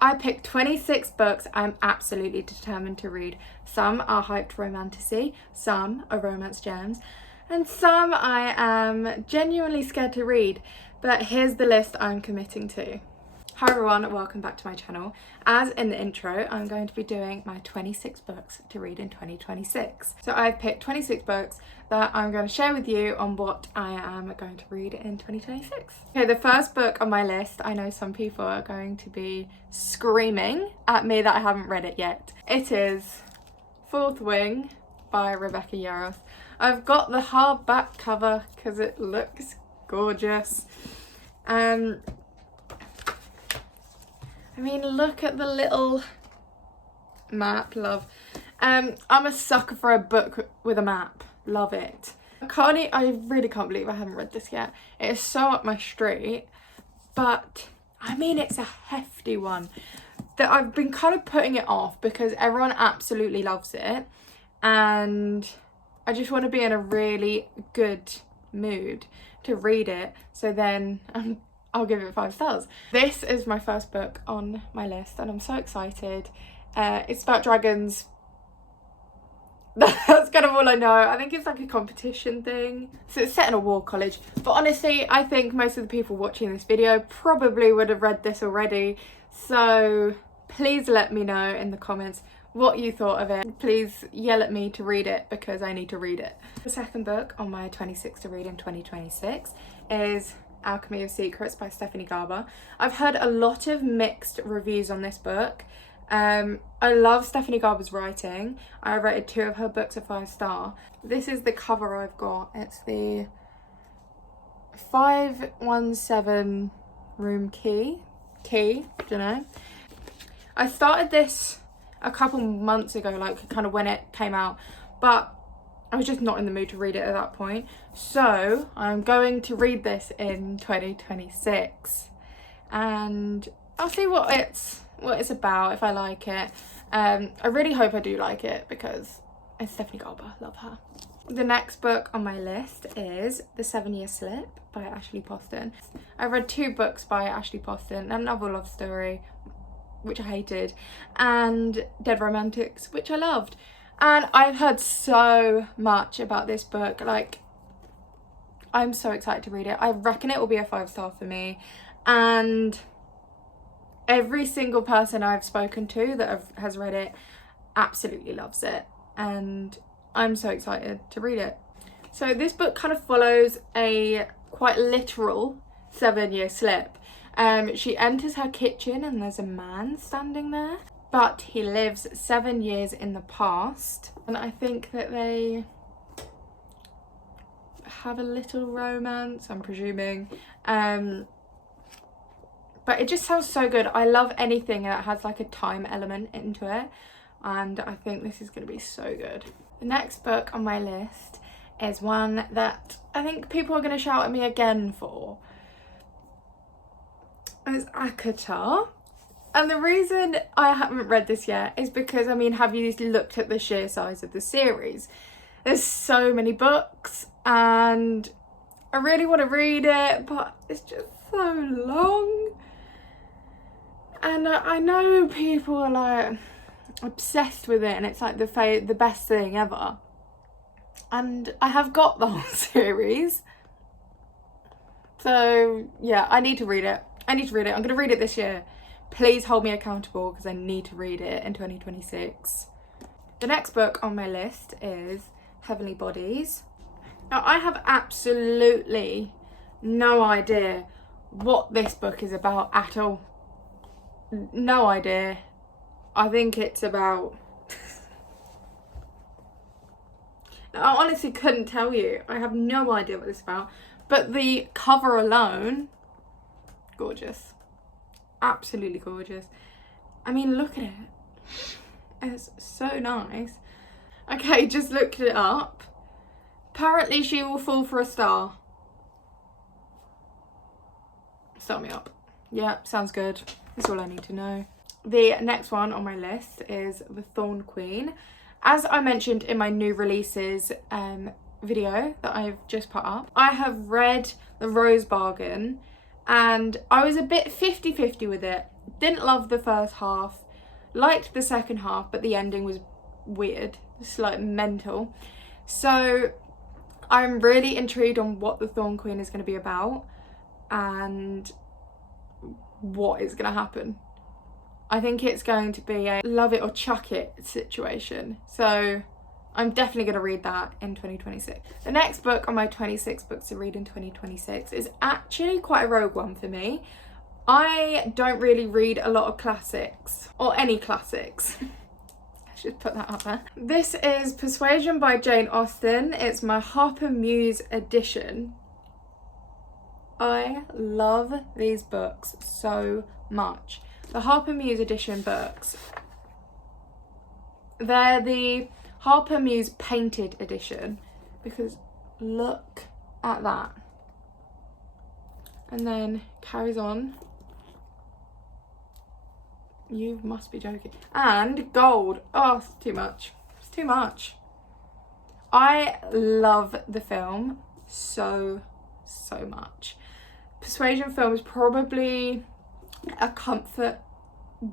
I picked 26 books I'm absolutely determined to read. Some are hyped romantasy, some are romance gems, and some I am genuinely scared to read. But here's the list I'm committing to. Hi everyone, welcome back to my channel. As in the intro, I'm going to be doing my 26 books to read in 2026. So I've picked 26 books that I'm going to share with you on what I am going to read in 2026. Okay, the first book on my list, I know some people are going to be screaming at me that I haven't read it yet. It is Fourth Wing by Rebecca Yarros. I've got the hardback cover because it looks gorgeous. I mean, look at the little map, love. I'm a sucker for a book with a map, love it. I really can't believe I haven't read this yet. It is so up my street, but I mean, it's a hefty one that I've been kind of putting it off because everyone absolutely loves it. And I just want to be in a really good mood to read it. So then I'll give it 5 stars. This is my first book on my list and I'm so excited. It's about dragons. That's kind of all I know. I think it's like a competition thing. So it's set in a war college. But honestly, I think most of the people watching this video probably would have read this already. So please let me know in the comments what you thought of it. Please yell at me to read it because I need to read it. The second book on my 26 to read in 2026 is Alchemy of Secrets by Stephanie Garber. I've heard a lot of mixed reviews on this book. I love Stephanie Garber's writing. I rated 2 of her books a 5-star. This is the cover I've got. It's the 517 room key, don't know. I started this a couple months ago, like kind of when it came out, but I was just not in the mood to read it at that point. So I'm going to read this in 2026 and I'll see what it's about, if I like it. I really hope I do like it because it's Stephanie Garber, love her. The next book on my list is The 7-Year Slip by Ashley Poston. I read 2 books by Ashley Poston, another love story, which I hated, and Dead Romantics, which I loved. And I've heard so much about this book. Like, I'm so excited to read it. I reckon it will be a 5-star for me. And every single person I've spoken to that has read it absolutely loves it. And I'm so excited to read it. So this book kind of follows a quite literal 7-year slip. She enters her kitchen and there's a man standing there, but he lives 7 years in the past. And I think that they have a little romance, I'm presuming. But it just sounds so good. I love anything that has like a time element into it. And I think this is going to be so good. The next book on my list is one that I think people are going to shout at me again for. It's ACOTAR. And the reason I haven't read this yet is because, I mean, have you looked at the sheer size of the series? There's so many books and I really want to read it, but it's just so long. And I know people are like obsessed with it and it's like the best thing ever. And I have got the whole series. So yeah, I need to read it. I'm going to read it this year. Please hold me accountable because I need to read it in 2026. The next book on my list is Heavenly Bodies. Now, I have absolutely no idea what this book is about at all. No idea. I think it's about... I honestly couldn't tell you. I have no idea what it's about. But the cover alone, gorgeous. Absolutely gorgeous. I mean, look at it. It's so nice. Okay, just looked it up. Apparently she will fall for a star. Start me up. Yeah, sounds good. That's all I need to know. The next one on my list is The Thorn Queen. As I mentioned in my new releases video that I've just put up, I have read The Rose Bargain and I was a bit 50-50 with it. Didn't love the first half, liked the second half, but the ending was weird. It's like mental. So I'm really intrigued on what the Thorn Queen is going to be about and what is going to happen. I think it's going to be a love it or chuck it situation. So I'm definitely going to read that in 2026. The next book on my 26 books to read in 2026 is actually quite a rogue one for me. I don't really read a lot of classics, or any classics. I should put that up there. This is Persuasion by Jane Austen. It's my Harper Muse edition. I love these books so much. The Harper Muse edition books, they're the Harper Muse painted edition, because look at that. And then carries on. You must be joking. And gold. Oh, it's too much. It's too much. I love the film so much. Persuasion film is probably a comfort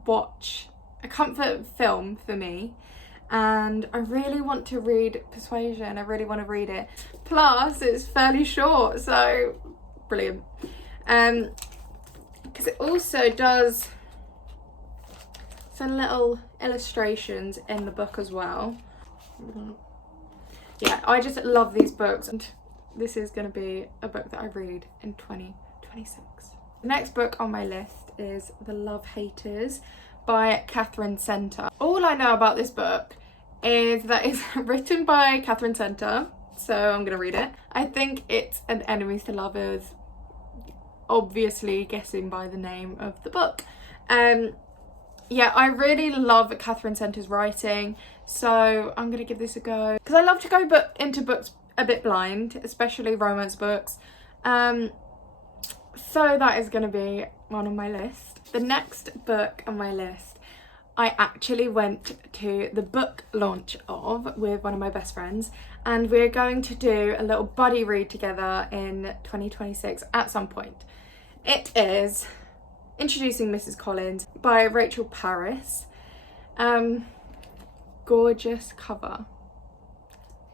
watch, a comfort film for me. And I really want to read Persuasion. I really want to read it. Plus, it's fairly short, so brilliant. Because it also does some little illustrations in the book as well. Yeah, I just love these books, and this is going to be a book that I read in 2026. The next book on my list is The Love Haters by Catherine Center. All I know about this book is that it's written by Catherine Center, so I'm going to read it. I think it's an enemies to lovers, obviously guessing by the name of the book. Yeah, I really love Catherine Center's writing, so I'm going to give this a go. Because I love to go into books a bit blind, especially romance books. So that is going to be one on my list. The next book on my list, I actually went to the book launch of with one of my best friends, and we're going to do a little buddy read together in 2026 at some point. It is Introducing Mrs. Collins by Rachel Paris. Gorgeous cover,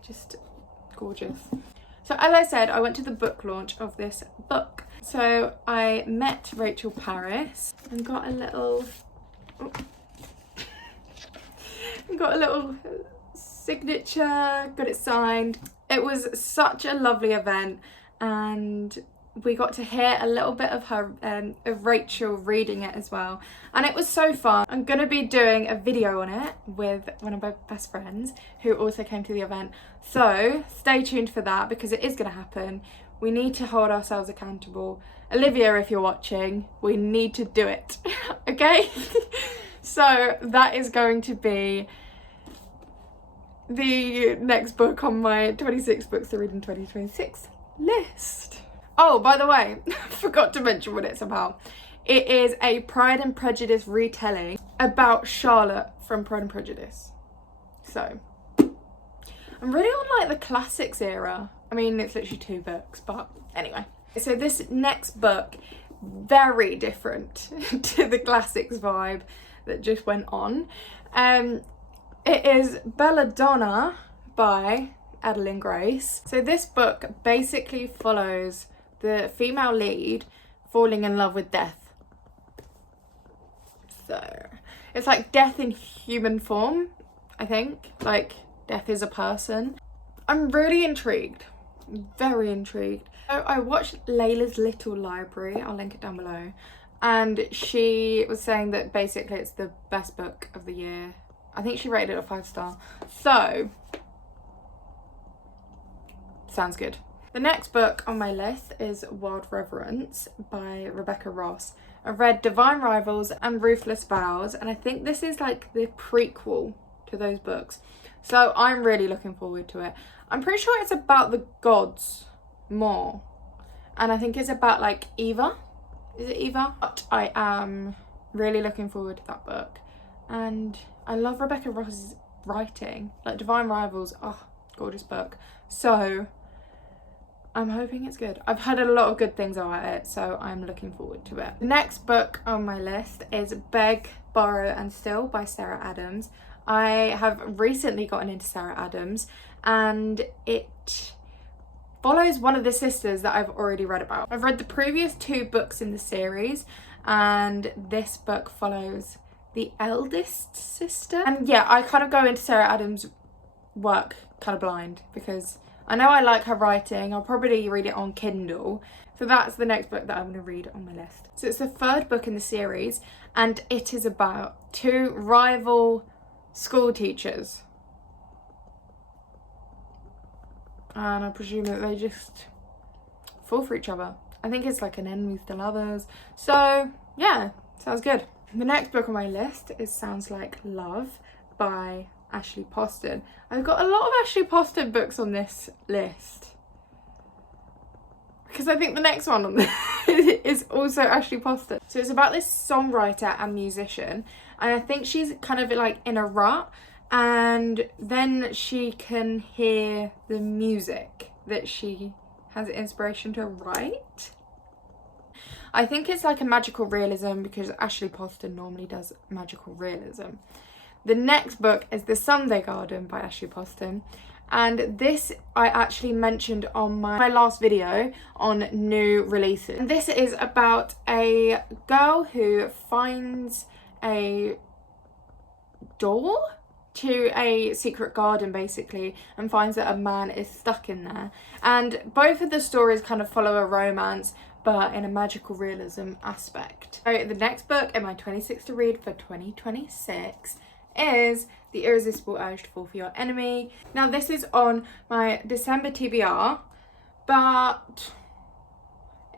just gorgeous. So as I said, I went to the book launch of this book. So I met Rachel Paris and got a little signature, got it signed. It was such a lovely event, and we got to hear a little bit of her, of Rachel reading it as well, and it was so fun. I'm gonna be doing a video on it with one of my best friends who also came to the event, so stay tuned for that because it is gonna happen. We need to hold ourselves accountable. Olivia, if you're watching, we need to do it. Okay? So that is going to be the next book on my 26 books to read in 2026 list. Oh, by the way, I forgot to mention what it's about. It is a Pride and Prejudice retelling about Charlotte from Pride and Prejudice. So, I'm really on like the classics era. I mean, it's literally 2 books, but anyway. So this next book, very different to the classics vibe that just went on. It is Belladonna by Adeline Grace. So this book basically follows the female lead falling in love with death. So it's like death in human form, I think. Like death is a person. I'm really intrigued, very intrigued. So I watched Layla's Little Library, I'll link it down below, and she was saying that basically it's the best book of the year. I think she rated it a 5-star. So sounds good. The next book on my list is Wild Reverence by Rebecca Ross. I read Divine Rivals and Ruthless Vows, and I think this is like the prequel to those books. So I'm really looking forward to it. I'm pretty sure it's about the gods more. And I think it's about like Eva. Is it Eva? But I am really looking forward to that book. And I love Rebecca Ross's writing. Like Divine Rivals, oh, gorgeous book. So I'm hoping it's good. I've heard a lot of good things about it, so I'm looking forward to it. The next book on my list is Beg, Borrow and Steal by Sarah Adams. I have recently gotten into Sarah Adams, and it follows one of the sisters that I've already read about. I've read the previous 2 books in the series, and this book follows the eldest sister. And yeah, I kind of go into Sarah Adams' work kind of blind because I know I like her writing. I'll probably read it on Kindle. So that's the next book that I'm going to read on my list. So it's the 3rd book in the series, and it is about 2 rival school teachers. And I presume that they just fall for each other. I think it's like an enemies to lovers. So yeah, sounds good. The next book on my list is Sounds Like Love by Ashley Poston. I've got a lot of Ashley Poston books on this list because I think the next one on this is also Ashley Poston. So it's about this songwriter and musician, and I think she's kind of like in a rut, and then she can hear the music that she has inspiration to write. I think it's like a magical realism because Ashley Poston normally does magical realism. The next book is The Sunday Garden by Ashley Poston, and this I actually mentioned on my last video on new releases. And this is about a girl who finds a door to a secret garden basically, and finds that a man is stuck in there. And both of the stories kind of follow a romance, but in a magical realism aspect. So the next book in my 26 to read for 2026 is The Irresistible Urge to Fall for Your Enemy. Now this is on my December TBR, but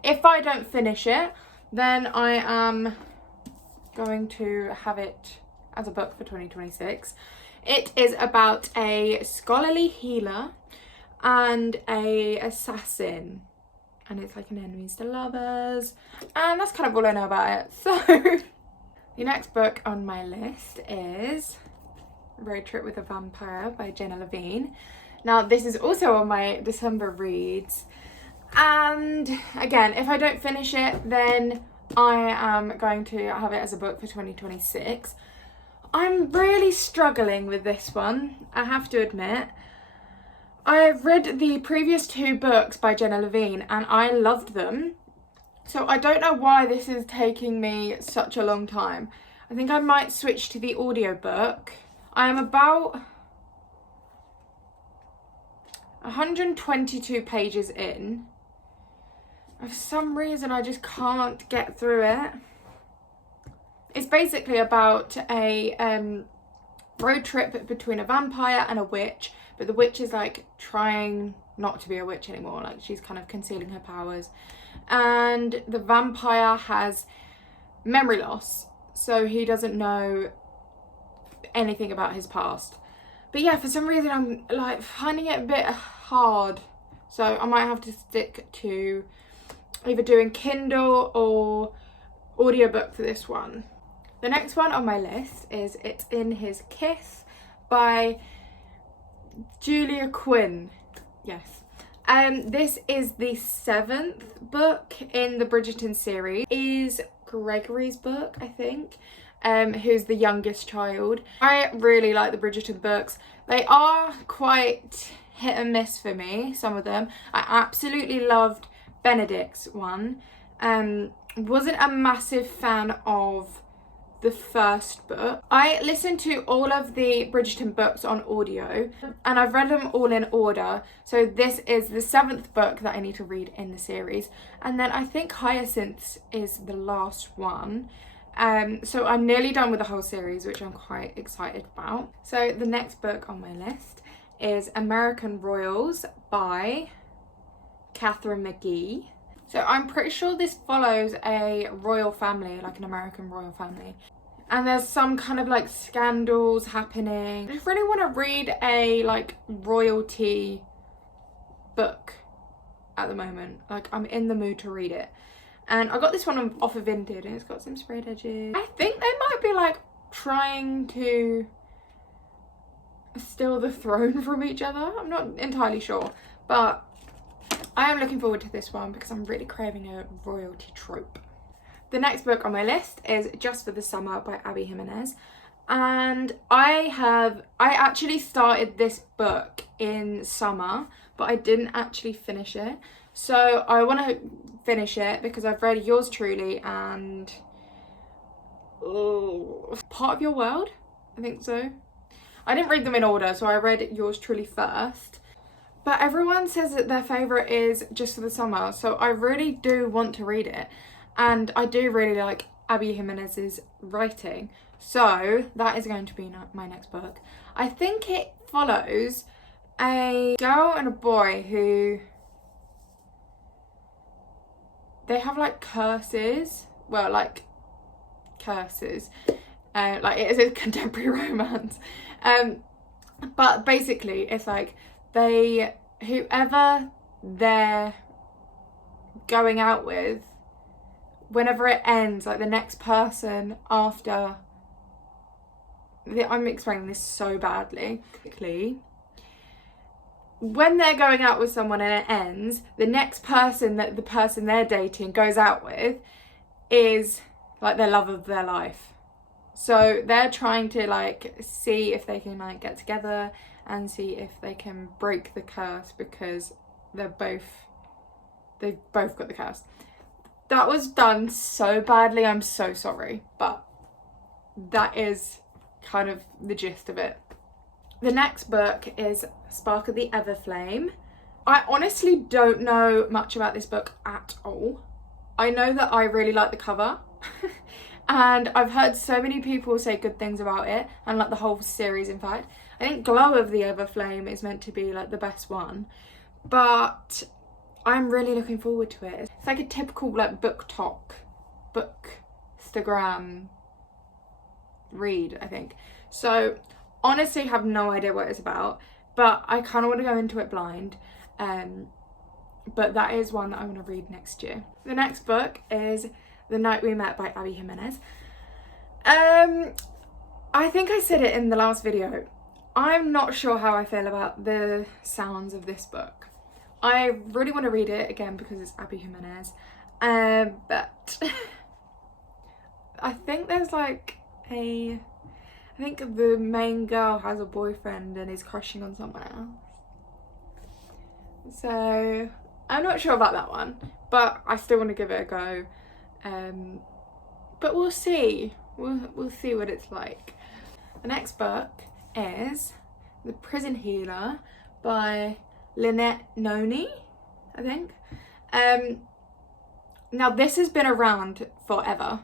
if I don't finish it, then I am going to have it as a book for 2026. It is about a scholarly healer and a assassin, and it's like an enemies to lovers, and that's kind of all I know about it. So the next book on my list is Road Trip with a Vampire by Jenna Levine. Now this is also on my December reads, and again, if I don't finish it, then I am going to have it as a book for 2026. I'm really struggling with this one, I have to admit. I've read the previous 2 books by Jenna Levine and I loved them. So I don't know why this is taking me such a long time. I think I might switch to the audiobook. I am about 122 pages in. For some reason I just can't get through it. It's basically about a road trip between a vampire and a witch, but the witch is like trying not to be a witch anymore, like she's kind of concealing her powers, and the vampire has memory loss, so he doesn't know anything about his past. But yeah, for some reason I'm like finding it a bit hard, so I might have to stick to either doing Kindle or audiobook for this one. The next one on my list is It's in His Kiss by Julia Quinn. Yes. This is the 7th book in the Bridgerton series. It is Gregory's book, I think, who's the youngest child. I really like the Bridgerton books. They are quite hit and miss for me, some of them. I absolutely loved Benedict's one. Wasn't a massive fan of the first book. I listened to all of the Bridgerton books on audio and I've read them all in order. So this is the 7th book that I need to read in the series. And then I think Hyacinths is the last one. So I'm nearly done with the whole series, which I'm quite excited about. So the next book on my list is American Royals by Catherine McGee. So I'm pretty sure this follows a royal family, like an American royal family. And there's some kind of like scandals happening. I just really want to read a like royalty book at the moment. Like I'm in the mood to read it. And I got this one off of Vinted and it's got some sprayed edges. I think they might be like trying to steal the throne from each other. I'm not entirely sure. But I am looking forward to this one because I'm really craving a royalty trope. The next book on my list is Just for the Summer by Abby Jimenez. And I actually started this book in summer, but I didn't actually finish it. So I want to finish it because I've read Yours Truly and Part of Your World, I think so. I didn't read them in order, so I read Yours Truly first. But everyone says that their favourite is Just for the Summer, so I really do want to read it. And I do really like Abby Jimenez's writing. So that is going to be my next book. I think it follows a girl and a boy who, they have like curses. Well, like curses. Like it is a contemporary romance. But basically it's like whoever they're going out with, whenever it ends, like the next person after, I'm explaining this so badly. When they're going out with someone and it ends, the next person that the person they're dating goes out with is like their love of their life. So they're trying to like see if they can like get together and see if they can break the curse because they've both got the curse. That was done so badly, I'm so sorry, but that is kind of the gist of it. The next book is Spark of the Everflame. I honestly don't know much about this book at all. I know that I really like the cover and I've heard so many people say good things about it, and like the whole series in fact. I think Glow of the Everflame is meant to be like the best one, but I'm really looking forward to it. It's like a typical like bookstagram read, I think. So honestly have no idea what it's about, but I kind of want to go into it blind. But that is one that I want to read next year. The next book is The Night We Met by Abby Jimenez. I think I said it in the last video. I'm not sure how I feel about the sounds of this book. I really want to read it again because it's Abby Jimenez, but I think there's like I think the main girl has a boyfriend and is crushing on someone else. So I'm not sure about that one, but I still want to give it a go. But we'll see. We'll see what it's like. The next book is The Prison Healer by Lynette Noni, I think. Now this has been around forever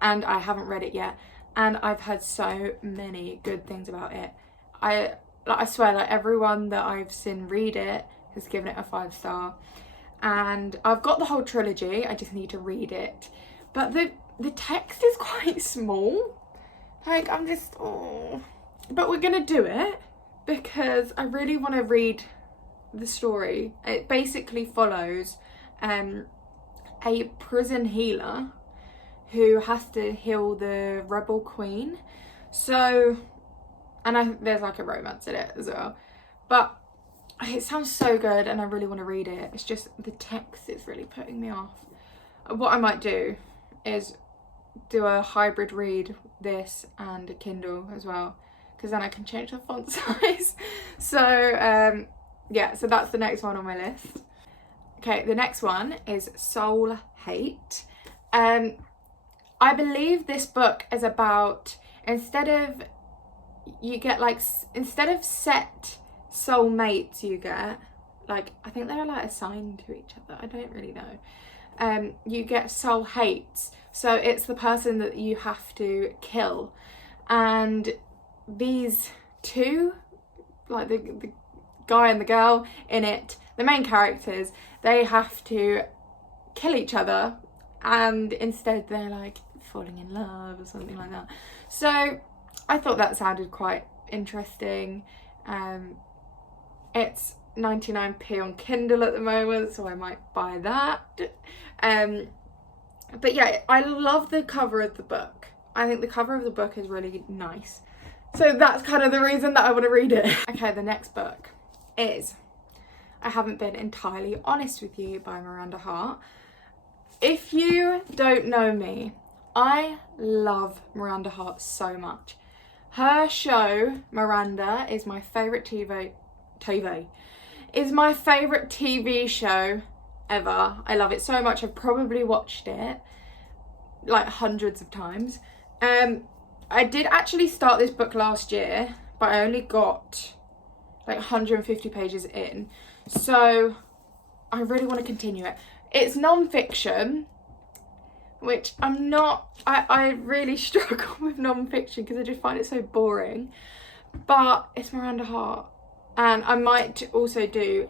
and I haven't read it yet, and I've heard so many good things about it. I swear, like everyone that I've seen read it has given it a 5-star, and I've got the whole trilogy. I just need to read it, but the text is quite small. Like I'm just but we're gonna do it because I really want to read the story. It basically follows a prison healer who has to heal the rebel queen. So, and there's like a romance in it as well, but it sounds so good and I really want to read it. It's just the text is really putting me off. What I might do is do a hybrid read, this and a Kindle as well, because then I can change the font size. So yeah, so that's the next one on my list. Okay, the next one is Soul Hate. I believe this book is about, instead of set soulmates, you get like, I think they're like assigned to each other, I don't really know. You get soul hates, so it's the person that you have to kill, and these two, like the guy and the girl in it, the main characters, they have to kill each other, and instead they're like falling in love or something like that. So I thought that sounded quite interesting. It's 99p on Kindle at the moment, so I might buy that. But yeah, I love the cover of the book. I think the cover of the book is really nice. So that's kind of the reason that I want to read it. Okay, the next book is, I Haven't Been Entirely Honest With You by Miranda Hart. If you don't know me, I love Miranda Hart so much. Her show, Miranda, is my favourite is my favourite TV show ever. I love it so much. I've probably watched it like hundreds of times. I did actually start this book last year, but I only got like 150 pages in. So I really want to continue it. It's non-fiction, which I'm not, I really struggle with non-fiction because I just find it so boring. But it's Miranda Hart. And I might also do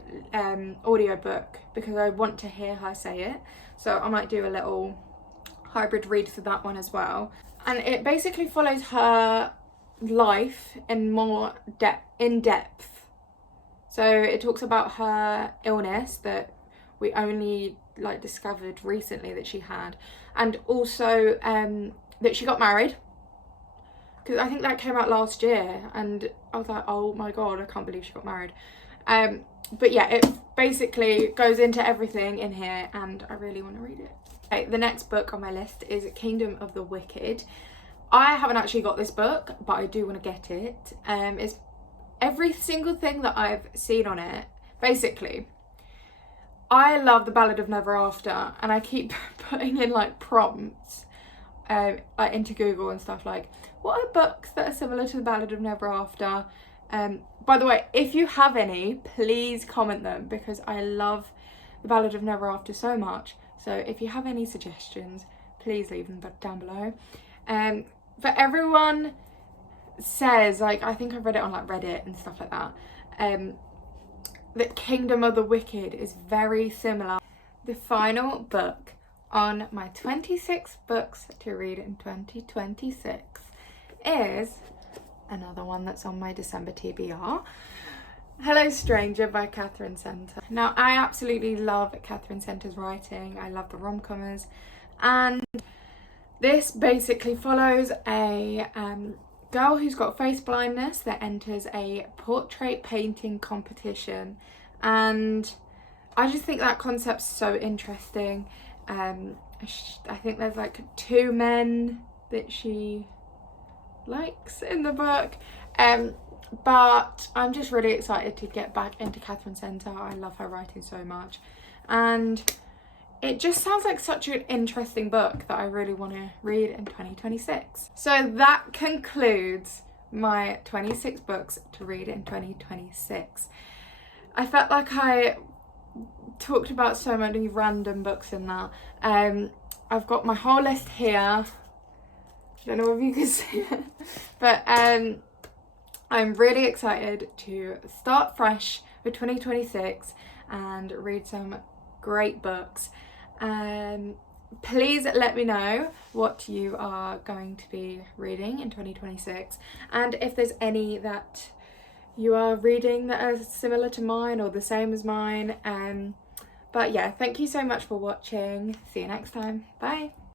audiobook because I want to hear her say it. So I might do a little hybrid read for that one as well. And it basically follows her life in more in depth. So it talks about her illness that we only like discovered recently that she had, and also that she got married, because I think that came out last year and I was like, oh my god, I can't believe she got married. But yeah, it basically goes into everything in here and I really want to read it. Okay, the next book on my list is Kingdom of the Wicked. I haven't actually got this book, but I do want to get it. It's every single thing that I've seen on it. Basically, I love The Ballad of Never After, and I keep putting in like prompts like into Google and stuff like, what are books that are similar to The Ballad of Never After? By the way, if you have any, please comment them because I love The Ballad of Never After so much. So if you have any suggestions, please leave them down below. But everyone says, like, I think I've read it on like Reddit and stuff like that, that Kingdom of the Wicked is very similar. The final book on my 26 books to read in 2026 is another one that's on my December TBR. Hello Stranger by Catherine Center. Now, I absolutely love Catherine Center's writing. I love the rom-commers, and this basically follows a girl who's got face blindness that enters a portrait painting competition, and I just think that concept's so interesting. I think there's like 2 men that she likes in the book, but I'm just really excited to get back into Catherine Center. I love her writing so much, and it just sounds like such an interesting book that I really want to read in 2026. So that concludes my 26 books to read in 2026. I felt like I talked about so many random books in that. I've got my whole list here. I don't know if you can see it, but I'm really excited to start fresh for 2026 and read some great books. Please let me know what you are going to be reading in 2026, and if there's any that you are reading that are similar to mine or the same as mine. But yeah, thank you so much for watching. See you next time. Bye.